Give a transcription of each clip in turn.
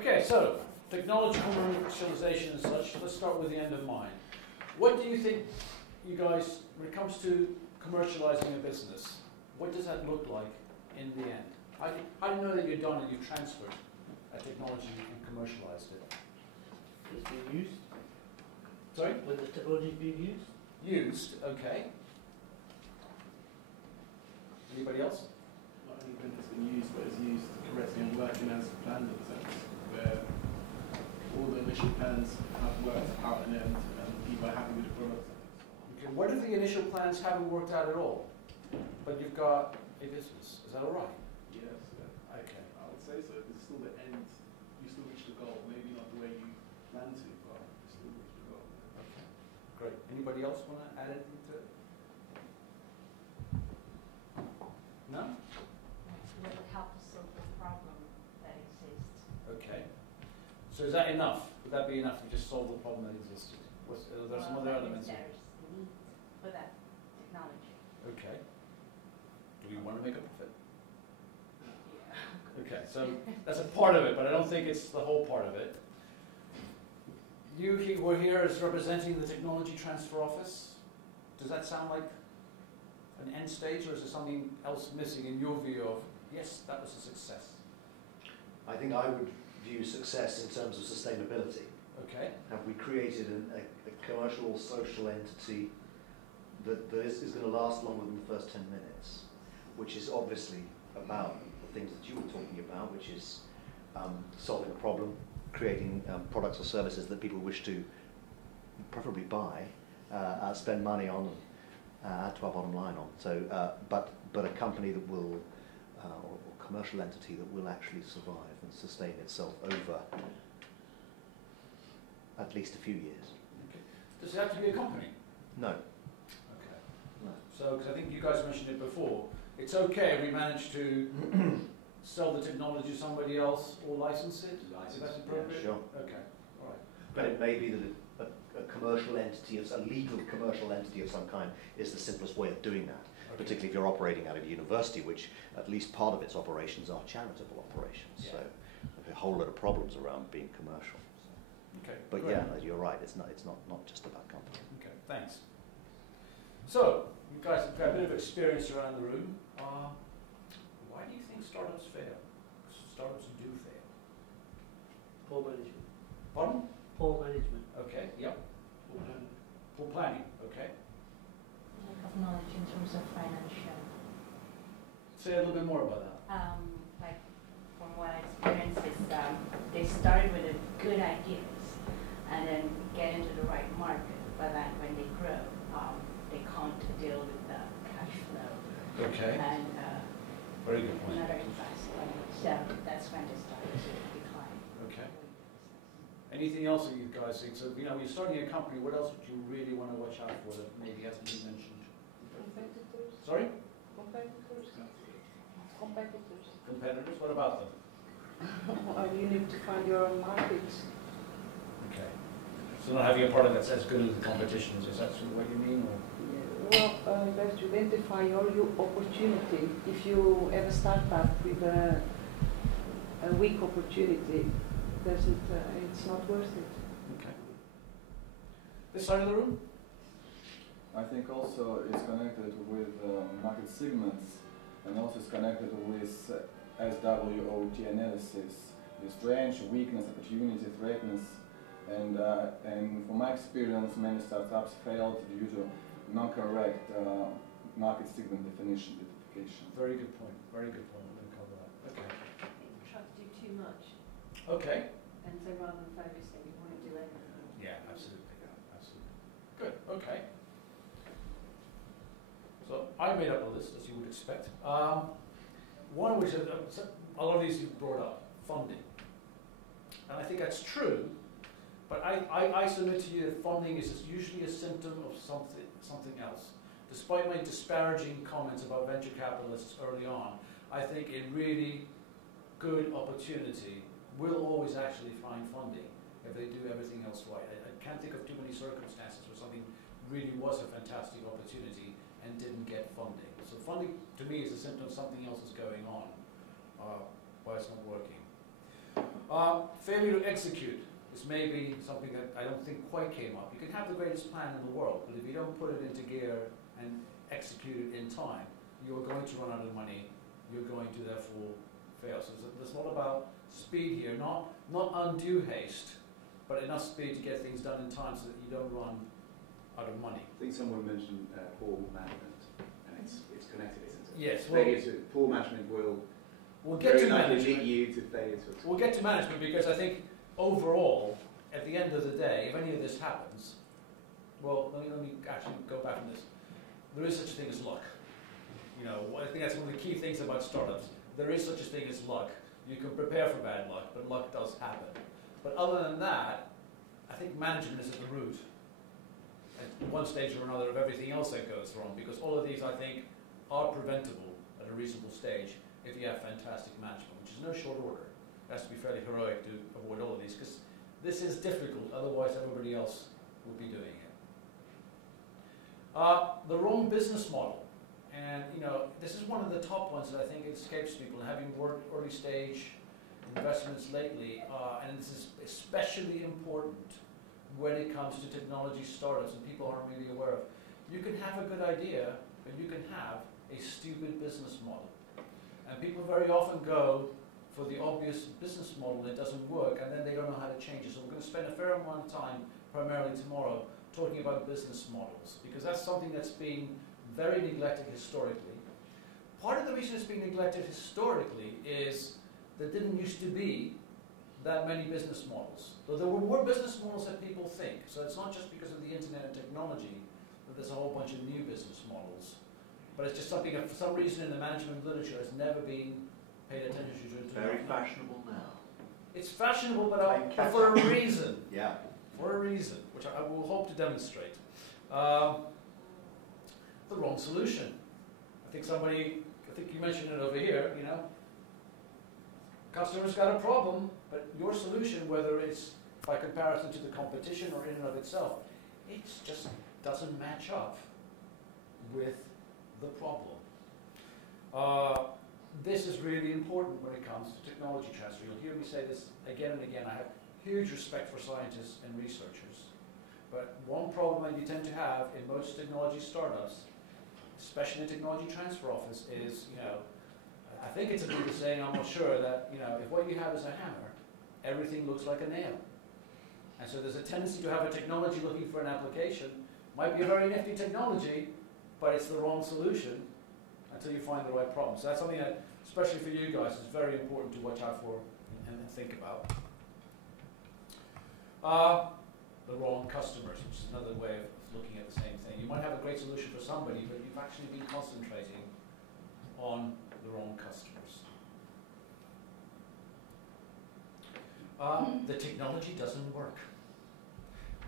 Okay, so technology commercialization and such. Let's start with the end in mind. What do you think, you guys, when it comes to commercializing a business, what does that look like in the end? How do you know that you're done and you've transferred a technology and commercialized it? It's being used. Sorry? When the technology is being used. Used, okay. Anybody else? Not only when it's been used, but it's used correctly and working as planned in a sense, where all the initial plans have worked out and then people are happy with the product. Okay, what if the initial plans haven't worked out at all, but you've got a business? Is that all right? Yes, yeah. Okay. I would say so. It's still the end. You still reach the goal. Maybe not the way you plan to, but you still reach the goal. Okay. Great. Anybody else want to add anything to it? No? It would help to solve the problem that exists. Okay. So is that enough? Would that be enough to just solve the problem that existed? Are there some other elements? There's need for that technology. Okay. Do we want to make a profit? Yeah. Okay, so that's a part of it, but I don't think it's the whole part of it. You were here as representing the Technology Transfer Office. Does that sound like an end stage, or is there something else missing in your view of, yes, that was a success? I think I would view success in terms of sustainability. Okay. Have we created a commercial, social entity that is going to last longer than the first 10 minutes, which is obviously about the things that you were talking about, which is solving a problem, creating products or services that people wish to preferably buy, spend money on, add to our bottom line on. So, but a company that will, or commercial entity that will actually survive and sustain itself over at least a few years. Okay. Does it have to be a company? No. Okay. No. So, because I think you guys mentioned it before, it's okay if we manage to sell the technology to somebody else or license it? Is that appropriate? Yeah, sure. Okay, all right. But it may be that a commercial entity, a legal commercial entity of some kind, is the simplest way of doing that. Okay. Particularly if you're operating out of a university, which at least part of its operations are charitable operations. Yeah. So there's a whole lot of problems around being commercial. Okay. But great. yeah, you're right. It's not just about company. Okay, thanks. So, you guys have got a bit of experience around the room. Why do you think startups fail? Startups do fail. Poor management. Pardon? Poor management. Okay, yep. Poor planning, okay. Lack of knowledge in terms of financial. Say a little bit more about that. Like from what I experienced is they started with good ideas and then get into the right market, but then when they grow, they can't deal with the cash flow. Okay. And very good point. not very fast. So that's when they started to decline. Okay. Anything else that you guys think? So, you're starting a company, what else would you really want to watch out for that maybe hasn't been mentioned? Competitors. Sorry? Competitors. Competitors. Competitors? What about them? Well, you need to find your own market. Okay. So not having a product that's as good as the competition, is that sort of what you mean? Or? Well, you have to identify your opportunity. If you have a startup with a weak opportunity, it's not worth it. Okay. This side of the room? I think also it's connected with market segments, and also it's connected with SWOT analysis, the strength, weakness, opportunity, threatness, and from my experience, many startups failed due to non-correct market segment definition identification. Very good point. Very good point. We're going to cover that. Okay. Try to do too much. Okay. And so rather than focusing, you want to do everything. Yeah, absolutely. Yeah, absolutely. Good. Okay. So I made up a list, as you would expect. One which a lot of these you've brought up, funding. And I think that's true, but I submit to you that funding is usually a symptom of something else. Despite my disparaging comments about venture capitalists early on, I think a really good opportunity will always actually find funding if they do everything else right. I can't think of too many circumstances where something really was a fantastic opportunity and didn't get funding. So funding, to me, is a symptom something else is going on, why it's not working. Failure to execute is maybe something that I don't think quite came up. You can have the greatest plan in the world, but if you don't put it into gear and execute it in time, you're going to run out of money. You're going to therefore fail. So there's a lot about speed here, not undue haste, but enough speed to get things done in time so that you don't run out of money. I think someone mentioned poor management, and it's connected, isn't it? Yes. Poor management will We'll get to management. lead you to failure to. We'll get to management because I think overall, at the end of the day, if any of this happens, well, let me actually go back on this. There is such a thing as luck. You know, I think that's one of the key things about startups. There is such a thing as luck. You can prepare for bad luck, but luck does happen. But other than that, I think management is at the root, at one stage or another, of everything else that goes wrong, because all of these, I think, are preventable at a reasonable stage if you have fantastic management, which is no short order. It has to be fairly heroic to avoid all of these, because this is difficult, otherwise everybody else would be doing it. The wrong business model. And, you know, this is one of the top ones that I think escapes people, and having worked early stage investments lately, and this is especially important when it comes to technology startups and people aren't really aware of. You can have a good idea, but you can have a stupid business model. And people very often go for the obvious business model that doesn't work, and then they don't know how to change it. So we're going to spend a fair amount of time, primarily tomorrow, talking about business models, because that's something that's been very neglected historically. Part of the reason it's been neglected historically is there didn't used to be that many business models. Though there were more business models than people think. So it's not just because of the internet and technology that there's a whole bunch of new business models. But it's just something that for some reason in the management literature has never been paid attention to. Very fashionable now. It's fashionable, but for a reason. Yeah. For a reason, which I will hope to demonstrate. The wrong solution. I think you mentioned it over here, you know. Customer's got a problem, but your solution, whether it's by comparison to the competition or in and of itself, it just doesn't match up with the problem. This is really important when it comes to technology transfer. You'll hear me say this again and again. I have huge respect for scientists and researchers. But one problem that you tend to have in most technology startups, especially in technology transfer office, is, you know, I think it's a bit of saying, I'm not sure, that, you know, if what you have is a hammer, everything looks like a nail. And so there's a tendency to have a technology looking for an application. Might be a very nifty technology, but it's the wrong solution until you find the right problem. So that's something that, especially for you guys, is very important to watch out for and think about. The wrong customers, which is another way of looking at the same thing. You might have a great solution for somebody, but you've actually been concentrating on the wrong customers. The technology doesn't work.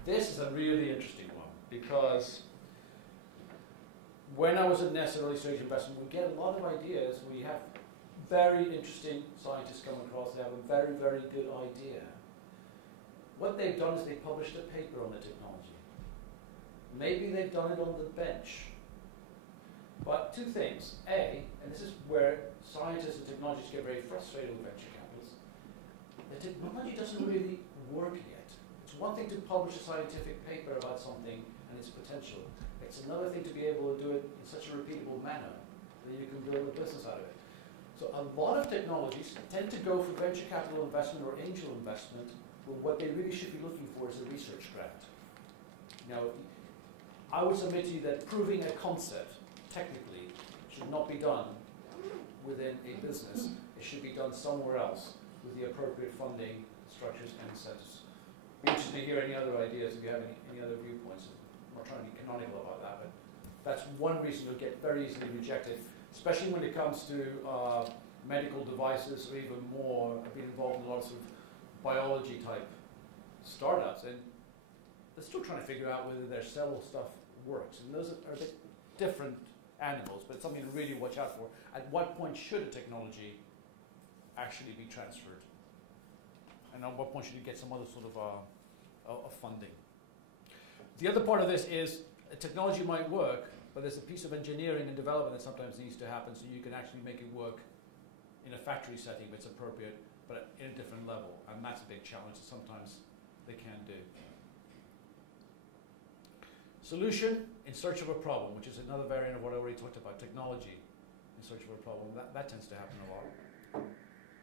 This is a really interesting one, because when I was at Nest at early stage investment, we get a lot of ideas. We have very interesting scientists come across. They have a very, very good idea. What they've done is they published a paper on the technology. Maybe they've done it on the bench. But two things. A, and this is where scientists and technologists get very frustrated with venture capitalists, the technology doesn't really work yet. It's one thing to publish a scientific paper about something and its potential. It's another thing to be able to do it in such a repeatable manner that you can build a business out of it. So a lot of technologies tend to go for venture capital investment or angel investment, but what they really should be looking for is a research grant. Now, I would submit to you that proving a concept technically should not be done within a business. It should be done somewhere else with the appropriate funding structures and incentives. Be interested to hear any other ideas if you have any other viewpoints. I'm not trying to be canonical about that, but that's one reason you'll get very easily rejected, especially when it comes to medical devices, or even more. I've been involved in a lot of sort of biology type startups, and they're still trying to figure out whether their cell stuff works. And those are a bit different animals, but it's something to really watch out for. At what point should a technology actually be transferred? And at what point should you get some other sort of funding? The other part of this is technology might work, but there's a piece of engineering and development that sometimes needs to happen so you can actually make it work in a factory setting if it's appropriate, but in a different level. And that's a big challenge that sometimes they can't do. Solution in search of a problem, which is another variant of what I already talked about, technology in search of a problem. That tends to happen a lot.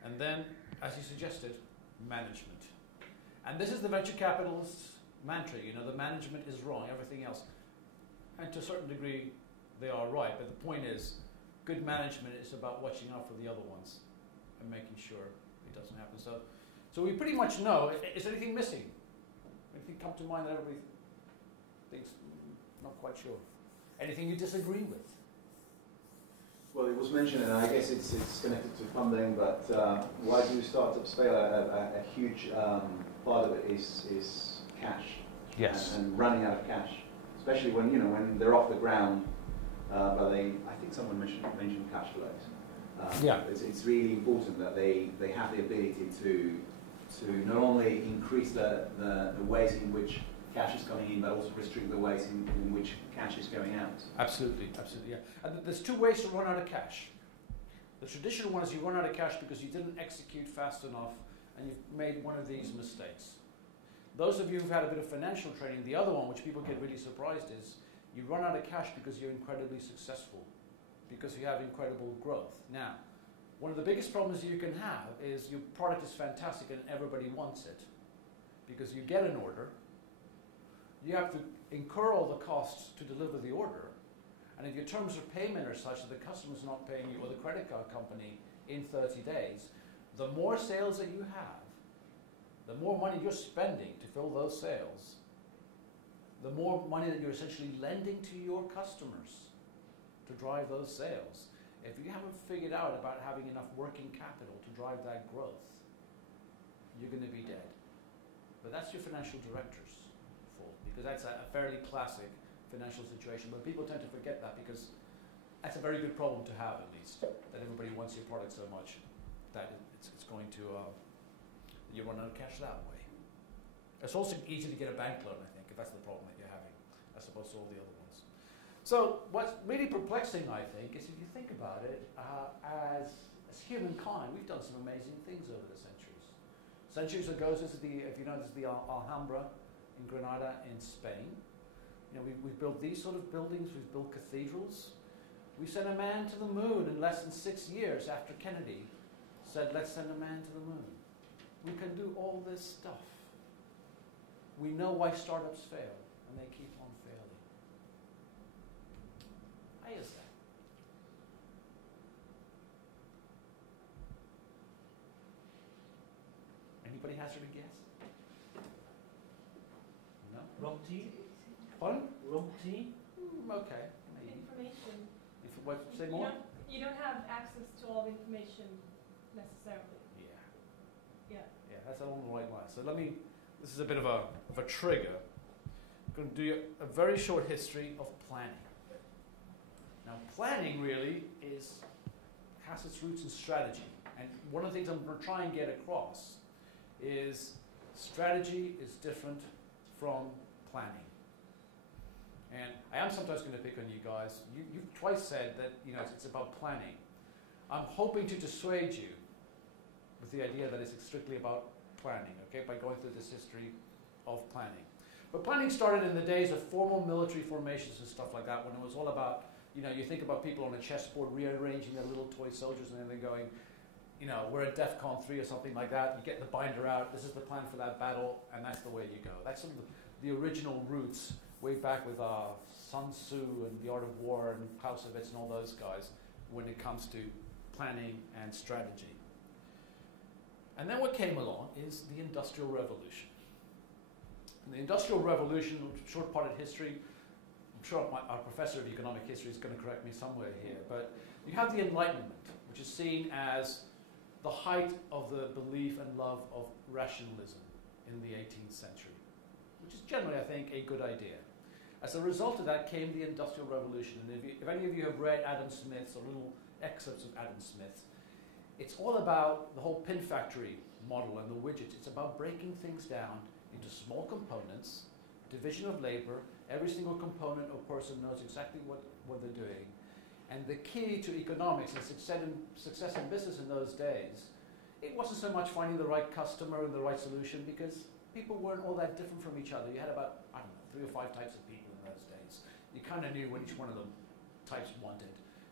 And then, as you suggested, management. And this is the venture capitalist's mantra, you know, the management is wrong, everything else. And to a certain degree, they are right. But the point is, good management is about watching out for the other ones and making sure it doesn't happen. So we pretty much know, is anything missing? Anything come to mind that everybody thinks, not quite sure? Anything you disagree with? Well, it was mentioned, and I guess it's connected to funding, but why do startups fail? A huge part of it is cash. Yes. And running out of cash, especially when they're off the ground. But I think someone mentioned cash flows. Yeah. It's really important that they have the ability to not only increase the ways in which cash is coming in, but also restrict the ways in which cash is going out. Absolutely, absolutely, yeah. And there's two ways to run out of cash. The traditional one is you run out of cash because you didn't execute fast enough and you've made one of these mistakes. Those of you who've had a bit of financial training, the other one, which people get really surprised, is you run out of cash because you're incredibly successful, because you have incredible growth. Now, one of the biggest problems you can have is your product is fantastic and everybody wants it, because you get an order, you have to incur all the costs to deliver the order, and if your terms of payment are such that the customer's not paying you or the credit card company in 30 days, the more sales that you have, the more money you're spending to fill those sales, the more money that you're essentially lending to your customers to drive those sales. If you haven't figured out about having enough working capital to drive that growth, you're going to be dead. But that's your financial director's fault, because that's a fairly classic financial situation. But people tend to forget that, because that's a very good problem to have, at least, that everybody wants your product so much that it's going to, you run out of cash that way. It's also easy to get a bank loan, I think, if that's the problem that you're having, as opposed to all the other ones. So what's really perplexing, I think, is if you think about it, as humankind, we've done some amazing things over the centuries. Centuries ago, this is if you know, this is the Alhambra in Granada in Spain. You know, we've built these sort of buildings, we've built cathedrals. We sent a man to the moon in less than 6 years after Kennedy said, let's send a man to the moon. We can do all this stuff. We know why startups fail, and they keep on failing. Why is that? Anybody hazard a guess? No? Wrong tea? Pardon? Wrong tea? Okay, maybe. Information. Say more? You don't have access to all the information necessarily. Yeah. Yeah. Yeah, that's along the right line. So this is a bit of a trigger. I'm going to do a very short history of planning. Now, planning really has its roots in strategy. And one of the things I'm going to try and get across is strategy is different from planning. And I am sometimes going to pick on you guys. You've twice said that it's about planning. I'm hoping to dissuade you with the idea that it's strictly about planning, okay, by going through this history of planning. But planning started in the days of formal military formations and stuff like that, when it was all about, you think about people on a chessboard rearranging their little toy soldiers, and then they're going, we're at DEFCON 3 or something like that. You get the binder out, this is the plan for that battle, and that's the way you go. That's sort of the original roots, way back with Sun Tzu and The Art of War and Clausewitz and all those guys, when it comes to planning and strategy. And then what came along is the Industrial Revolution. And the Industrial Revolution, short-parted history, I'm sure our professor of economic history is going to correct me somewhere here, but you have the Enlightenment, which is seen as the height of the belief and love of rationalism in the 18th century, which is generally, I think, a good idea. As a result of that came the Industrial Revolution. And if any of you have read Adam Smith's or little excerpts of Adam Smith's, it's all about the whole pin factory model and the widgets. It's about breaking things down into small components, division of labor. Every single component or person knows exactly what they're doing. And the key to economics and success in business in those days, it wasn't so much finding the right customer and the right solution, because people weren't all that different from each other. You had about, I don't know, 3 or 5 types of people in those days. You kind of knew what each one of them types wanted.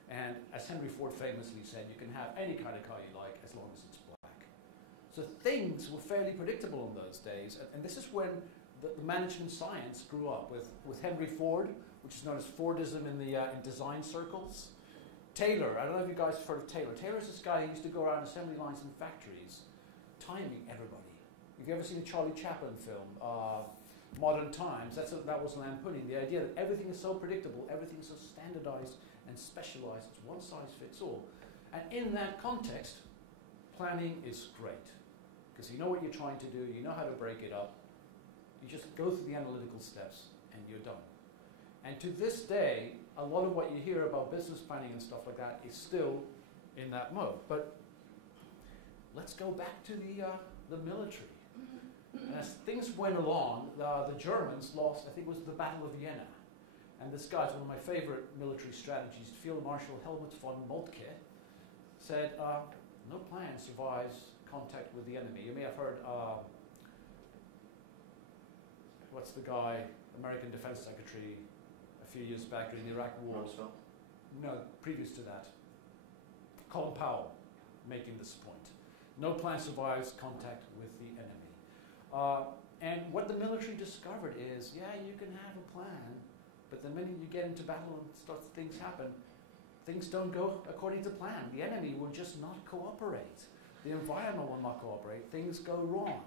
And as Henry Ford famously said, you can have any kind of car you like as long as it's black. So things were fairly predictable in those days. And this is when the management science grew up with Henry Ford, which is known as Fordism in design circles. Taylor, I don't know if you guys have heard of Taylor. Taylor's this guy who used to go around assembly lines in factories, timing everybody. Have you ever seen a Charlie Chaplin film, Modern Times? That was lampooning. The idea that everything is so predictable, everything is so standardized and specialized, it's one size fits all. And in that context, planning is great, because you know what you're trying to do, you know how to break it up, you just go through the analytical steps and you're done. And to this day, a lot of what you hear about business planning and stuff like that is still in that mode. But let's go back to the military. And as things went along, the Germans lost, I think it was the Battle of Vienna. And this guy's one of my favorite military strategies. Field Marshal Helmut von Moltke said, no plan survives contact with the enemy. You may have heard, what's the guy, American Defense Secretary, a few years back during the Iraq War. Roosevelt? No, previous to that. Colin Powell making this point. No plan survives contact with the enemy. And what the military discovered is, yeah, you can have a plan, but the minute you get into battle and things happen, things don't go according to plan. The enemy will just not cooperate. The environment will not cooperate. Things go wrong.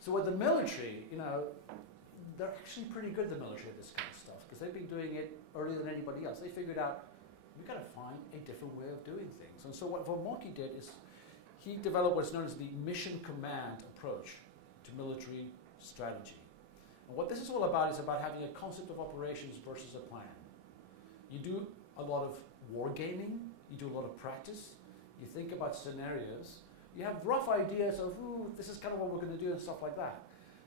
So with the military, you know, they're actually pretty good, the military, at this kind of stuff, because they've been doing it earlier than anybody else. They figured out, we've got to find a different way of doing things. And so what von Moltke did is he developed what's known as the mission command approach to military strategy. And what this is all about is about having a concept of operations versus a plan. You do a lot of wargaming, you do a lot of practice, you think about scenarios, you have rough ideas of, ooh, this is kind of what we're going to do and stuff like that.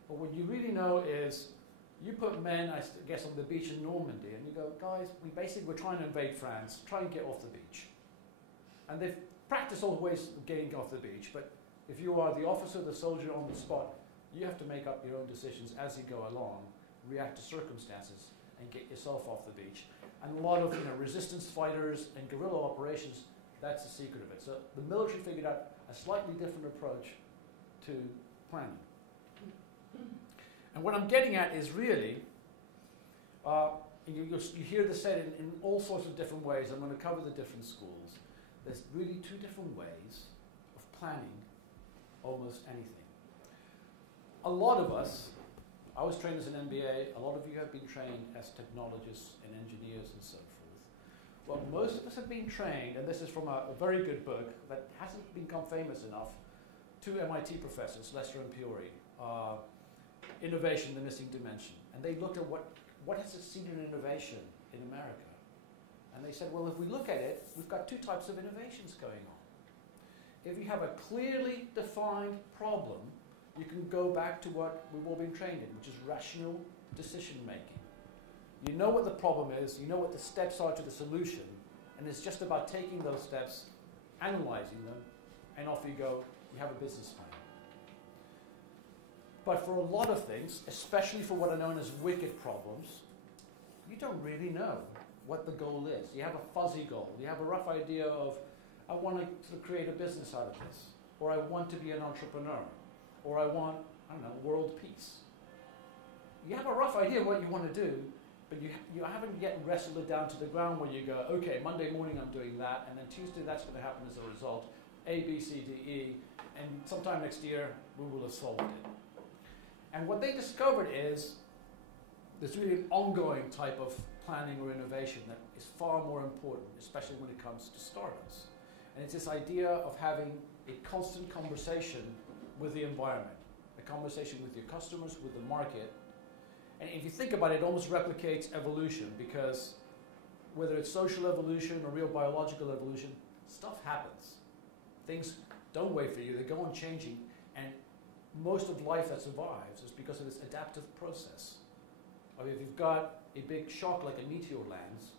But what you really know is, you put men, I guess, on the beach in Normandy, and you go, guys, we're trying to invade France, try and get off the beach. And they've practiced all the ways of getting off the beach, but if you are the officer, the soldier on the spot, you have to make up your own decisions as you go along, react to circumstances, and get yourself off the beach. And a lot of resistance fighters and guerrilla operations, that's the secret of it. So the military figured out a slightly different approach to planning. And what I'm getting at is really, you hear this said in all sorts of different ways. I'm going to cover the different schools. There's really 2 different ways of planning almost anything. A lot of us, I was trained as an MBA, a lot of you have been trained as technologists and engineers and so forth. Well, most of us have been trained, and this is from a very good book that hasn't become famous enough, 2 MIT professors, Lester and Peory, Innovation, the Missing Dimension. And they looked at what has succeeded in innovation in America. And they said, well, if we look at it, we've got 2 types of innovations going on. If you have a clearly defined problem, you can go back to what we've all been trained in, which is rational decision making. You know what the problem is, you know what the steps are to the solution, and it's just about taking those steps, analyzing them, and off you go, you have a business plan. But for a lot of things, especially for what are known as wicked problems, you don't really know what the goal is. You have a fuzzy goal. You have a rough idea of, I want to create a business out of this, or I want to be an entrepreneur, or I want, I don't know, world peace. You have a rough idea of what you want to do, but you haven't yet wrestled it down to the ground where you go, okay, Monday morning I'm doing that, and then Tuesday that's going to happen as a result, A, B, C, D, E, and sometime next year we will have solved it. And what they discovered is there's really an ongoing type of planning or innovation that is far more important, especially when it comes to startups. And it's this idea of having a constant conversation with the environment, a conversation with your customers, with the market. And if you think about it, it almost replicates evolution, because whether it's social evolution or real biological evolution, stuff happens. Things don't wait for you, they go on changing, and most of life that survives is because of this adaptive process. I mean, if you've got a big shock like a meteor lands,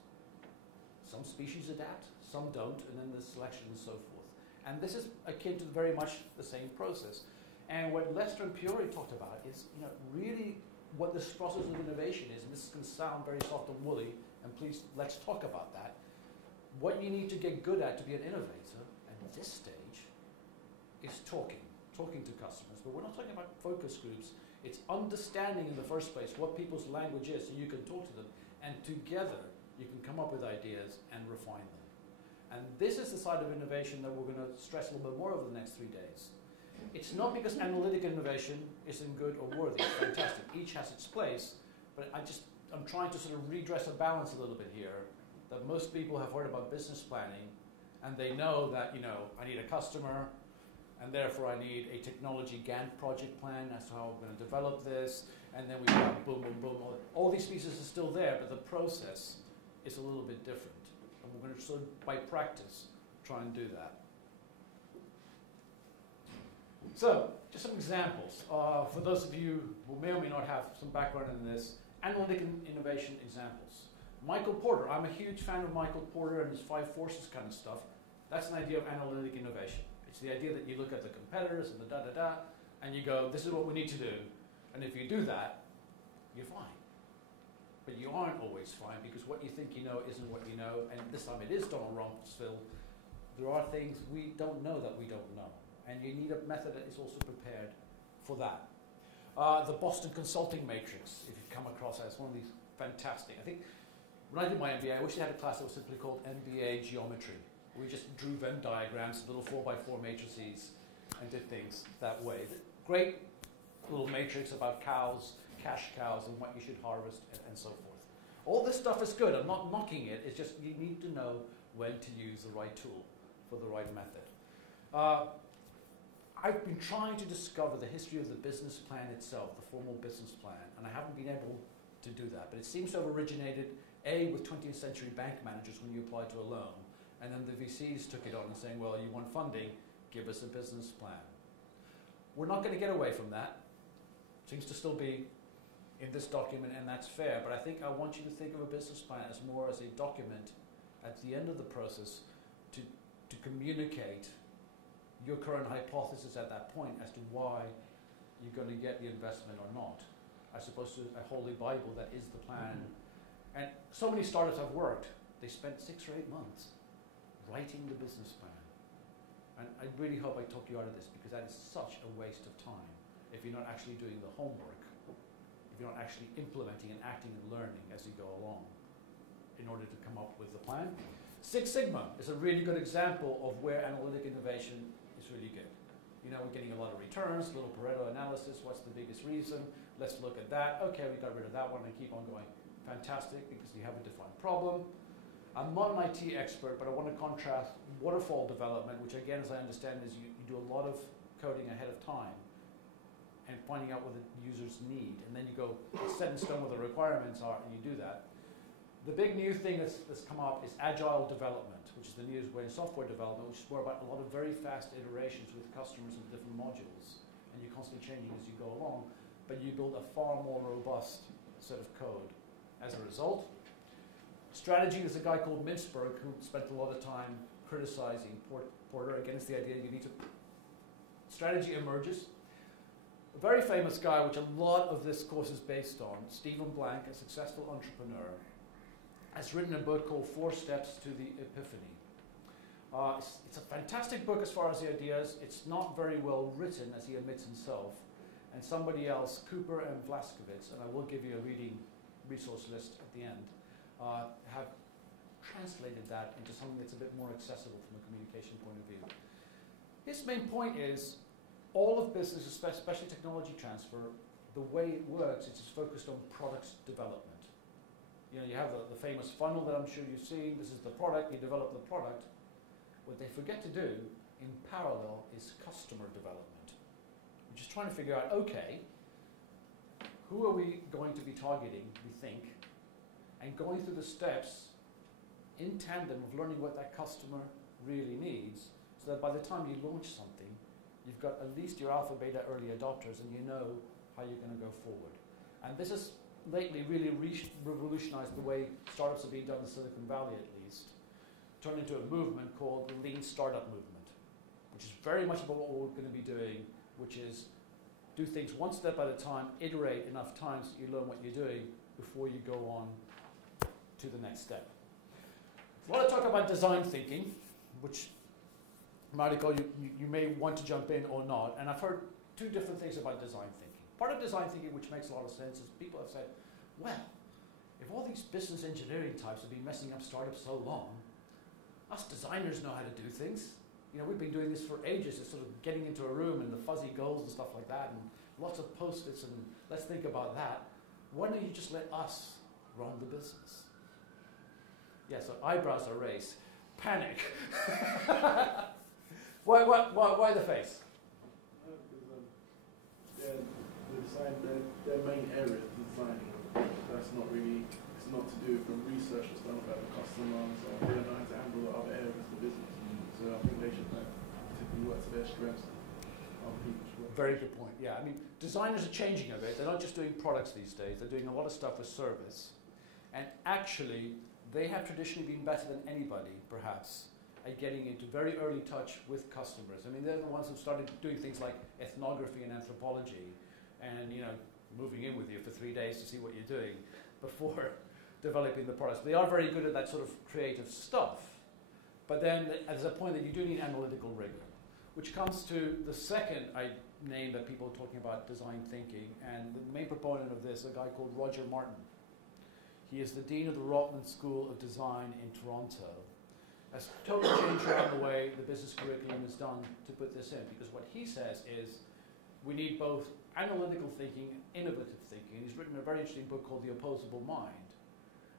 Some species adapt, some don't, and then there's selection and so forth. And this is akin to very much the same process. And what Lester and Piori talked about is, really what this process of innovation is, and this can sound very soft and woolly, and please, let's talk about that. What you need to get good at to be an innovator at this stage is talking to customers. But we're not talking about focus groups. It's understanding in the first place what people's language is so you can talk to them, and together you can come up with ideas and refine them. And this is the side of innovation that we're going to stress a little bit more over the next 3 days. It's not because analytic innovation isn't good or worthy. It's fantastic. Each has its place, but I'm trying to sort of redress a balance a little bit here, that most people have heard about business planning, and they know that, I need a customer, and therefore I need a technology Gantt project plan as to how I'm going to develop this, and then we got boom, boom, boom. All these pieces are still there, but the process is a little bit different. And we're going to sort of, by practice, try and do that. So, just some examples. For those of you who may or may not have some background in this, analytic innovation examples. Michael Porter. I'm a huge fan of Michael Porter and his 5 forces kind of stuff. That's an idea of analytic innovation. It's the idea that you look at the competitors and the da-da-da, and you go, this is what we need to do. And if you do that, you're fine. But you aren't always fine, because what you think you know isn't what you know, and this time it is Donald Rumsfeld. There are things we don't know that we don't know. And you need a method that is also prepared for that. The Boston Consulting Matrix, if you've come across that, it's one of these fantastic. I think when I did my MBA, I wish they had a class that was simply called MBA Geometry. We just drew Venn diagrams, little 4x4 matrices, and did things that way. Great little matrix about cows, cash cows, and what you should harvest, and so forth. All this stuff is good. I'm not knocking it. It's just you need to know when to use the right tool for the right method. I've been trying to discover the history of the business plan itself, the formal business plan, and I haven't been able to do that. But it seems to have originated, A, with 20th century bank managers when you applied to a loan, and then the VCs took it on and saying, well, you want funding, give us a business plan. We're not going to get away from that. Seems to still be in this document, and that's fair, but I think I want you to think of a business plan as more as a document at the end of the process to communicate your current hypothesis at that point as to why you're going to get the investment or not, as opposed to a holy Bible that is the plan. And so many startups have worked. They spent 6 or 8 months writing the business plan. And I really hope I talk you out of this, because that is such a waste of time if you're not actually doing the homework, if you're not actually implementing and acting and learning as you go along in order to come up with the plan. Six Sigma is a really good example of where analytic innovation is really good. We're getting a lot of returns, little Pareto analysis, what's the biggest reason? Let's look at that. Okay, we got rid of that one and keep on going. Fantastic, because you have a defined problem. I'm not an IT expert, but I want to contrast waterfall development, which again, as I understand, is you do a lot of coding ahead of time and finding out what the users need. And then you go set in stone what the requirements are, and you do that. The big new thing that's come up is agile development, which is the newest way in software development, which is more about a lot of very fast iterations with customers and different modules. And you're constantly changing as you go along, but you build a far more robust set of code as a result. Strategy is a guy called Mintzberg who spent a lot of time criticizing Porter. Again, it's the idea you need to... Strategy emerges. A very famous guy, which a lot of this course is based on, Stephen Blank, a successful entrepreneur, has written a book called 4 Steps to the Epiphany. It's a fantastic book as far as the ideas. It's not very well written, as he admits himself. And somebody else, Cooper and Vlaskovitz, and I will give you a reading resource list at the end, have translated that into something that's a bit more accessible from a communication point of view. His main point is, all of business, especially technology transfer, the way it works, it's just focused on product development. You have the famous funnel that I'm sure you've seen. This is the product, you develop the product. What they forget to do in parallel is customer development. We're just trying to figure out, okay, who are we going to be targeting, we think, and going through the steps in tandem of learning what that customer really needs, so that by the time you launch something, you've got at least your alpha, beta, early adopters, and you know how you're going to go forward. And this has lately really revolutionized the way startups are being done in Silicon Valley, at least. turned into a movement called the Lean Startup Movement, which is very much about what we're going to be doing, which is do things one step at a time, iterate enough times that you learn what you're doing before you go on to the next step. I want to talk about design thinking, which, Mariko, you may want to jump in or not, and I've heard two different things about design thinking. Part of design thinking, which makes a lot of sense, is people have said, well, if all these business engineering types have been messing up startups so long, us designers know how to do things. You know, we've been doing this for ages. It's sort of getting into a room and the fuzzy goals and stuff like that, and lots of post-its, and let's think about that. Why don't you just let us run the business? Yeah, so eyebrows are raised. Panic. Why the face? No, because the design, their main area is designing. That's not really, it's not to do with the research that's done about the customers, or they don't know how to handle the other areas of the business. So I think they should typically work to their strengths. Other people should work. Very good point. Yeah, I mean, designers are changing a bit. They're not just doing products these days. They're doing a lot of stuff with service. And actually, they have traditionally been better than anybody, perhaps, at getting into very early touch with customers. I mean, they're the ones who started doing things like ethnography and anthropology, and moving in with you for 3 days to see what you're doing before developing the products. They are very good at that sort of creative stuff. But then there's a point that you do need analytical rigor, which comes to the second name that people are talking about design thinking, and the main proponent of this, a guy called Roger Martin. He is the dean of the Rotman School of Design in Toronto. Has totally changed around the way the business curriculum is done to put this in, because what he says is we need both analytical thinking and innovative thinking. And he's written a very interesting book called The Opposable Mind.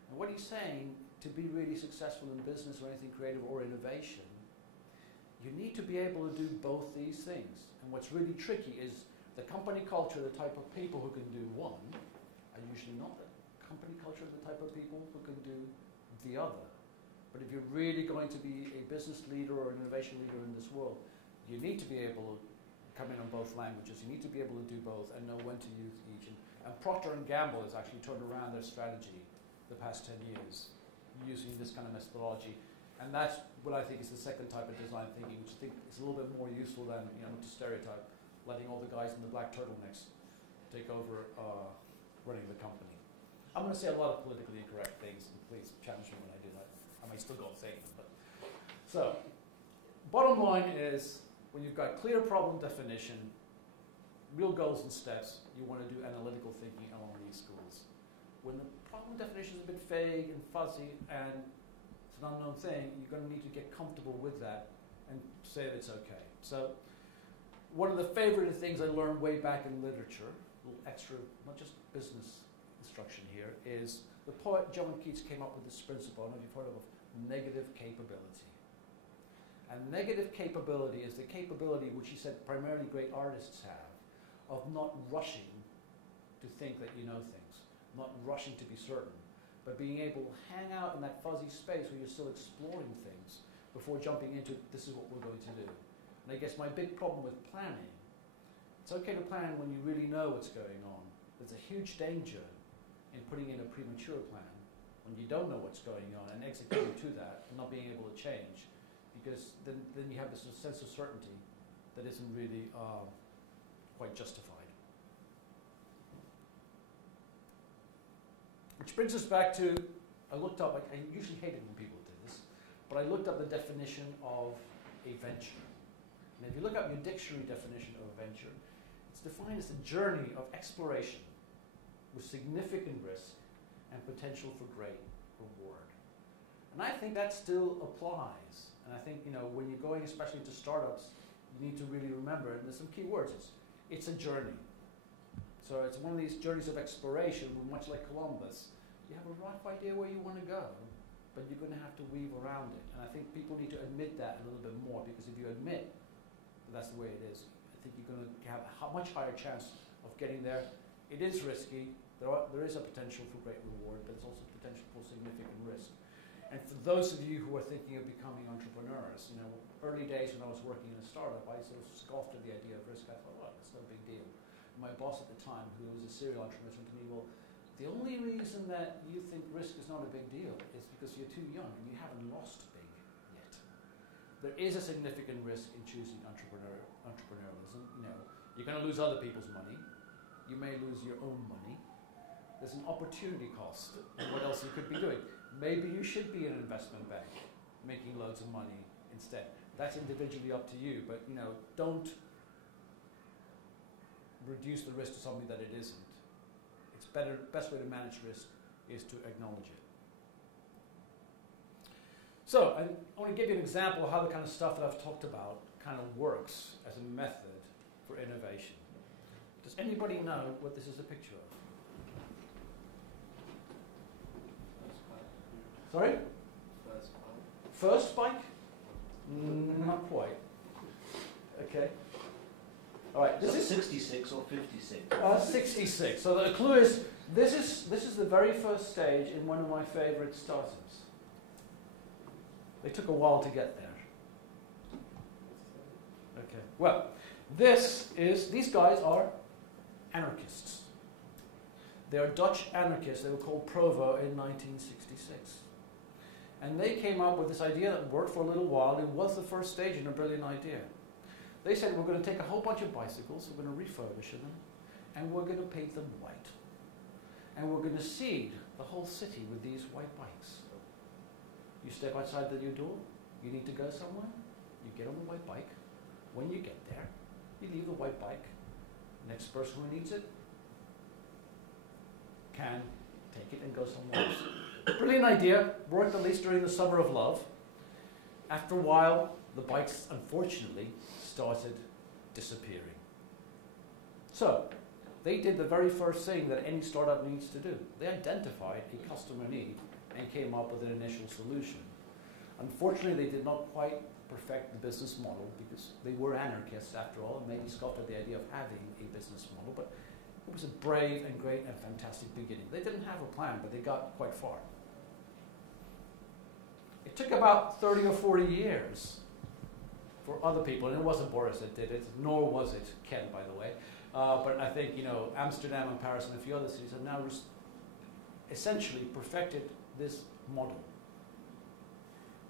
And what he's saying, to be really successful in business or anything creative or innovation, you need to be able to do both these things. And what's really tricky is the company culture, the type of people who can do one, are usually not the company culture, the type of people who can do the other. But if you're really going to be a business leader or an innovation leader in this world, you need to be able to come in on both languages. You need to be able to do both and know when to use each. And Procter & Gamble has actually turned around their strategy the past 10 years using this kind of methodology. And that's what I think is the second type of design thinking, which I think is a little bit more useful than, to stereotype, letting all the guys in the black turtlenecks take over running the company. I'm going to say a lot of politically incorrect things, and please challenge me when I do that. I may still go on saying them. But. So, bottom line is, when you've got clear problem definition, real goals and steps, you want to do analytical thinking along these schools. When the problem definition is a bit vague and fuzzy and it's an unknown thing, you're going to need to get comfortable with that and say that it's okay. So, one of the favorite things I learned way back in literature, a little extra, not just business instruction here, is the poet John Keats came up with this principle, I don't know if you've heard of negative capability. And negative capability is the capability which he said primarily great artists have of not rushing to think that you know things, not rushing to be certain, but being able to hang out in that fuzzy space where you're still exploring things before jumping into this is what we're going to do. And I guess my big problem with planning, it's okay to plan when you really know what's going on. There's a huge danger in putting in a premature plan when you don't know what's going on and executing to that and not being able to change, because then you have this sense of certainty that isn't really quite justified. Which brings us back to, I looked up, I usually hate it when people do this, but I looked up the definition of a venture. And if you look up your dictionary definition of a venture, it's defined as a journey of exploration with significant risk and potential for great reward. And I think that still applies. And I think, when you're going especially to startups, you need to really remember, and there's some key words, it's a journey. So it's one of these journeys of exploration, much like Columbus. You have a rough idea where you want to go, but you're going to have to weave around it. And I think people need to admit that a little bit more, because if you admit that that's the way it is, I think you're going to have a much higher chance of getting there. It is risky. There is a potential for great reward, but there's also potential for significant risk. And for those of you who are thinking of becoming entrepreneurs, early days when I was working in a startup, I sort of scoffed at the idea of risk. I thought, well, it's no big deal. My boss at the time, who was a serial entrepreneur, said to me, well, the only reason that you think risk is not a big deal is because you're too young and you haven't lost big. there is a significant risk in choosing entrepreneurialism. You know, you're going to lose other people's money. You may lose your own money. There's an opportunity cost of what else you could be doing. Maybe you should be in an investment bank, making loads of money instead. That's individually up to you, but you know, don't reduce the risk to something that it isn't. It's better. Best way to manage risk is to acknowledge it. So, I want to give you an example of how the kind of stuff that I've talked about kind of works as a method for innovation. Does anybody know what this is a picture of? Sorry? First bike? Not quite. Okay. All right. This is 66 or 56? 66. So the clue is this is the very first stage in one of my favorite startups. They took a while to get there. Okay. Well, these guys are anarchists. They are Dutch anarchists. They were called Provo in 1966. And they came up with this idea that worked for a little while. It was the first stage in a brilliant idea. They said, we're going to take a whole bunch of bicycles, we're going to refurbish them, and we're going to paint them white. And we're going to seed the whole city with these white bikes. You step outside your door, you need to go somewhere, you get on the white bike. When you get there, you leave the white bike. Next person who needs it can take it and go somewhere else. Brilliant idea, worked at least during the summer of love. After a while, the bikes, unfortunately, started disappearing. So, they did the very first thing that any startup needs to do. They identified a customer need and came up with an initial solution. Unfortunately, they did not quite perfect the business model because they were anarchists after all, and maybe scoffed at the idea of having a business model, but it was a brave and great and fantastic beginning. They didn't have a plan, but they got quite far. It took about 30 or 40 years for other people, and it wasn't Boris that did it, nor was it Ken, by the way. But I think, you know, Amsterdam and Paris and a few other cities have now essentially perfected this model.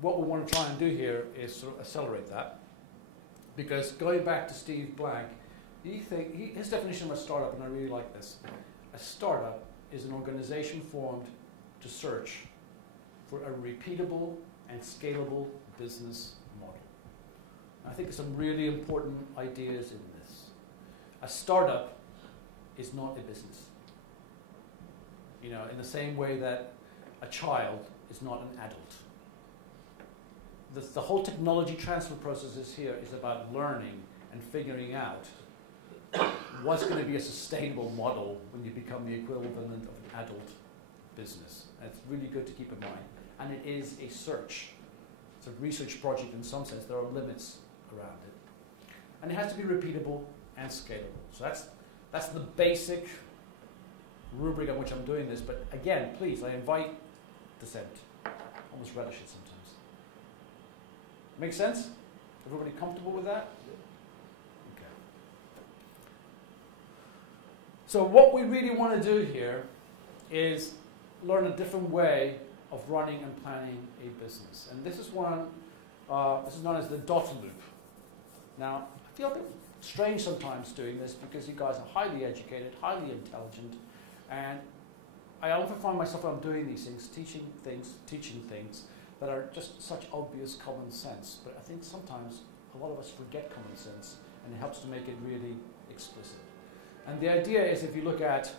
What we want to try and do here is sort of accelerate that, because going back to Steve Blank, his definition of a startup, and I really like this, a startup is an organization formed to search for a repeatable and scalable business model. I think there's some really important ideas in this. A startup is not a business. You know, in the same way that a child is not an adult. The whole technology transfer process here is about learning and figuring out what's going to be a sustainable model when you become the equivalent of an adult business. And it's really good to keep in mind. And it is a search. It's a research project in some sense. There are limits around it. And it has to be repeatable and scalable. So that's the basic rubric on which I'm doing this. But again, please, I invite dissent. Almost relish it sometimes. Make sense? Everybody comfortable with that? Okay. So what we really want to do here is learn a different way of running and planning a business. And this is one, this is known as the dot loop. Now, I feel a bit strange sometimes doing this because you guys are highly educated, highly intelligent, and I often find myself when I'm doing these things, teaching things that are just such obvious common sense. But I think sometimes a lot of us forget common sense, and it helps to make it really explicit. And the idea is, if you look at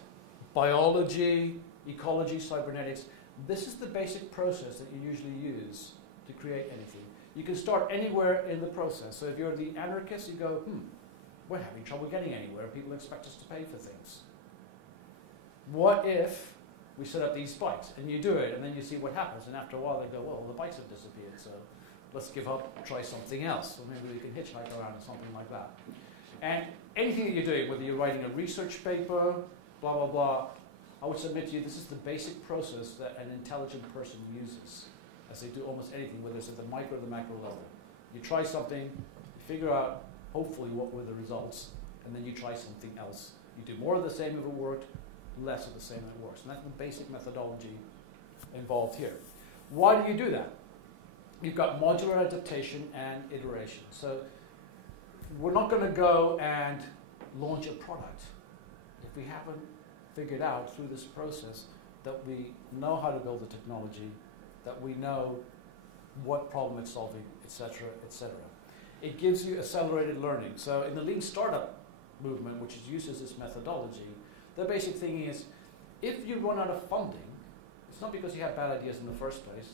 biology, ecology, cybernetics, this is the basic process that you usually use to create anything. You can start anywhere in the process. So if you're the anarchist, you go, we're having trouble getting anywhere. People expect us to pay for things. What if we set up these bikes? And you do it, and then you see what happens. And after a while, they go, well, the bikes have disappeared, so let's give up, try something else. Or maybe we can hitchhike around or something like that. And anything that you're doing, whether you're writing a research paper, blah, blah, blah, I would submit to you this is the basic process that an intelligent person uses as they do almost anything, whether it's at the micro or the macro level. You try something, you figure out, hopefully, what were the results, and then you try something else. You do more of the same if it worked, less of the same if it works. And that's the basic methodology involved here. Why do you do that? you've got modular adaptation and iteration. So we're not going to go and launch a product if we haven't figured out through this process that we know how to build the technology, that we know what problem it's solving, etc., etc. It gives you accelerated learning. So in the lean startup movement, which uses this methodology, the basic thing is, if you run out of funding, it's not because you have bad ideas in the first place.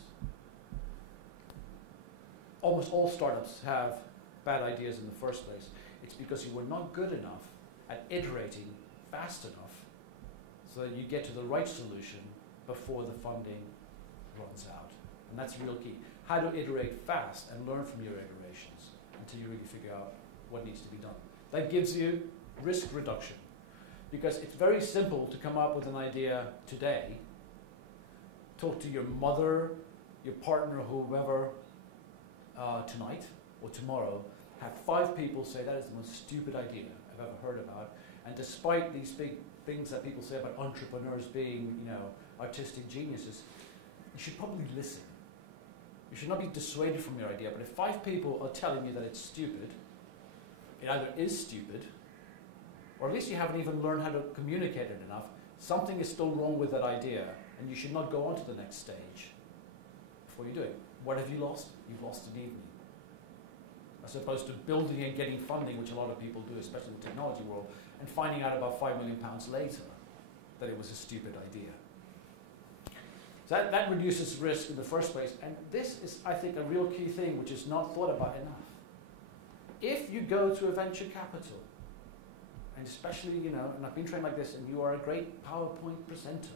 Almost all startups have bad ideas in the first place. It's because you were not good enough at iterating fast enough so that you get to the right solution before the funding runs out. And that's real key. How to iterate fast and learn from your iterations until you really figure out what needs to be done. That gives you risk reduction. Because it's very simple to come up with an idea today, talk to your mother, your partner, whoever, tonight or tomorrow, have 5 people say that is the most stupid idea I've ever heard about. And despite these big things that people say about entrepreneurs being, artistic geniuses, you should probably listen. You should not be dissuaded from your idea. But if 5 people are telling you that it's stupid, it either is stupid, or at least you haven't even learned how to communicate it enough. Something is still wrong with that idea, and you should not go on to the next stage before you do it. What have you lost? You've lost an evening. As opposed to building and getting funding, which a lot of people do, especially in the technology world, and finding out about £5 million later that it was a stupid idea. So that reduces risk in the first place. And this is, I think, a real key thing which is not thought about enough. If you go to a venture capital, and especially, and I've been trained like this, and you are a great PowerPoint presenter,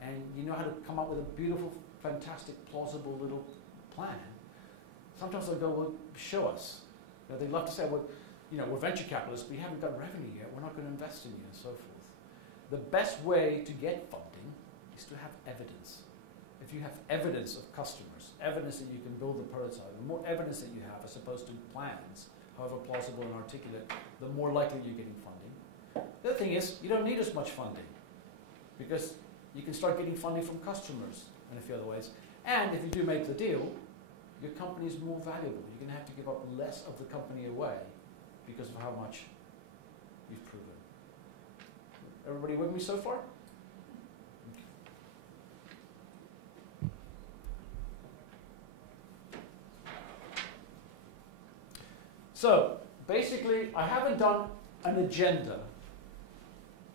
and you know how to come up with a beautiful, fantastic, plausible little plan, sometimes they'll go, well, show us. They love to say, well, we're venture capitalists, we haven't got revenue yet, we're not going to invest in you, and so forth. The best way to get funding is to have evidence. If you have evidence of customers, evidence that you can build the prototype, the more evidence that you have as opposed to plans, however plausible and articulate, the more likely you're getting funding. The other thing is, you don't need as much funding because you can start getting funding from customers in a few other ways. And if you do make the deal, your company is more valuable. You're going to have to give up less of the company away because of how much you've proven. Everybody with me so far? So, basically, I haven't done an agenda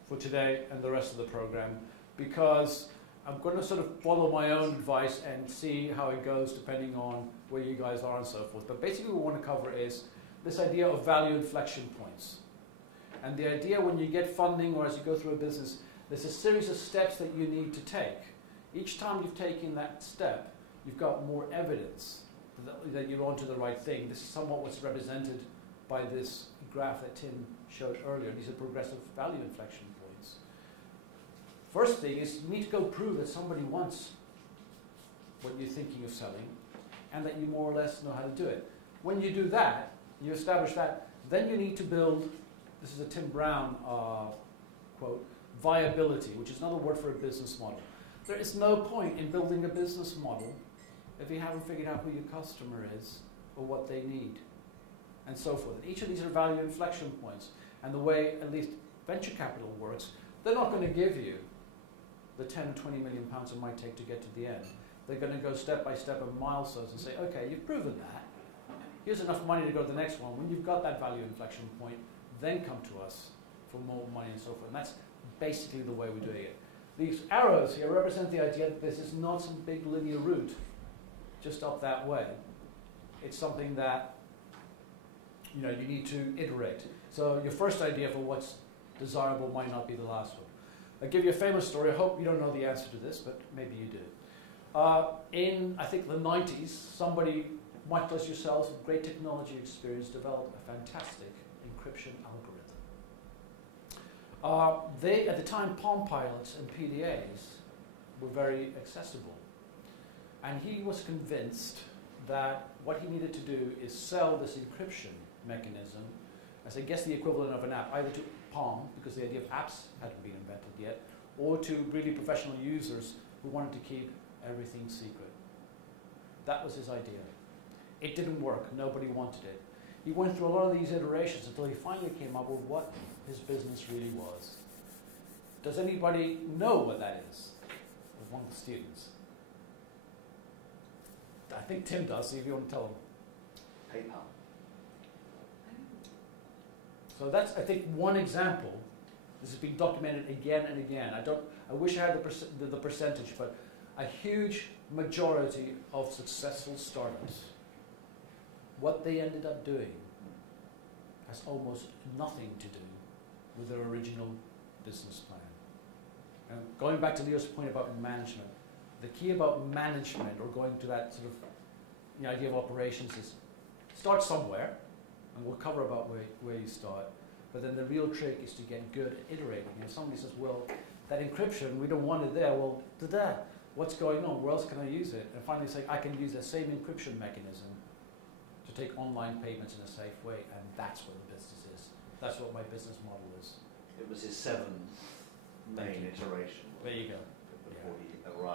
for today and the rest of the program because I'm going to sort of follow my own advice and see how it goes depending on where you guys are and so forth. But basically what we want to cover is this idea of value inflection points. And the idea when you get funding or as you go through a business, there's a series of steps that you need to take. Each time you've taken that step, you've got more evidence that you're onto the right thing. This is somewhat what's represented by this graph that Tim showed earlier. These are progressive value inflection points. First thing is you need to go prove that somebody wants what you're thinking of selling and that you more or less know how to do it. When you do that, you establish that, then you need to build, this is a Tim Brown quote, viability, which is another word for a business model. There is no point in building a business model if you haven't figured out who your customer is or what they need, and so forth. And each of these are value inflection points. And the way, at least venture capital works, they're not going to give you the 10 or 20 million pounds it might take to get to the end. They're going to go step by step of milestones and say, okay, you've proven that. Here's enough money to go to the next one. When you've got that value inflection point, then come to us for more money and so forth. And that's basically the way we're doing it. These arrows here represent the idea that this is not some big linear route just up that way. It's something that you need to iterate. So your first idea for what's desirable might not be the last one. I'll give you a famous story. I hope you don't know the answer to this, but maybe you do. In, I think, the 90s, somebody, much as yourselves, with great technology experience, developed a fantastic encryption algorithm. At the time, Palm Pilots and PDAs were very accessible. And he was convinced that what he needed to do is sell this encryption mechanism as, I guess, the equivalent of an app, either to Palm, because the idea of apps hadn't been invented yet, or to really professional users who wanted to keep everything secret. That was his idea. It didn't work. Nobody wanted it. He went through a lot of these iterations until he finally came up with what his business really was. Does anybody know what that is? Among the students. I think Tim does, so if you want to tell him. PayPal. So that's, I think, one example. This has been documented again and again. I wish I had the percentage, but a huge majority of successful startups, what they ended up doing has almost nothing to do with their original business plan. And going back to Leo's point about management, the key about management, or going to that sort of idea of operations, is start somewhere, and we'll cover about where you start. But then the real trick is to get good at iterating. And if somebody says, well, that encryption, we don't want it there, well, what's going on? Where else can I use it? And finally say, I can use that same encryption mechanism to take online payments in a safe way, and that's what the business is. That's what my business model is. It was his 7th main iteration. There you go. Before he arrived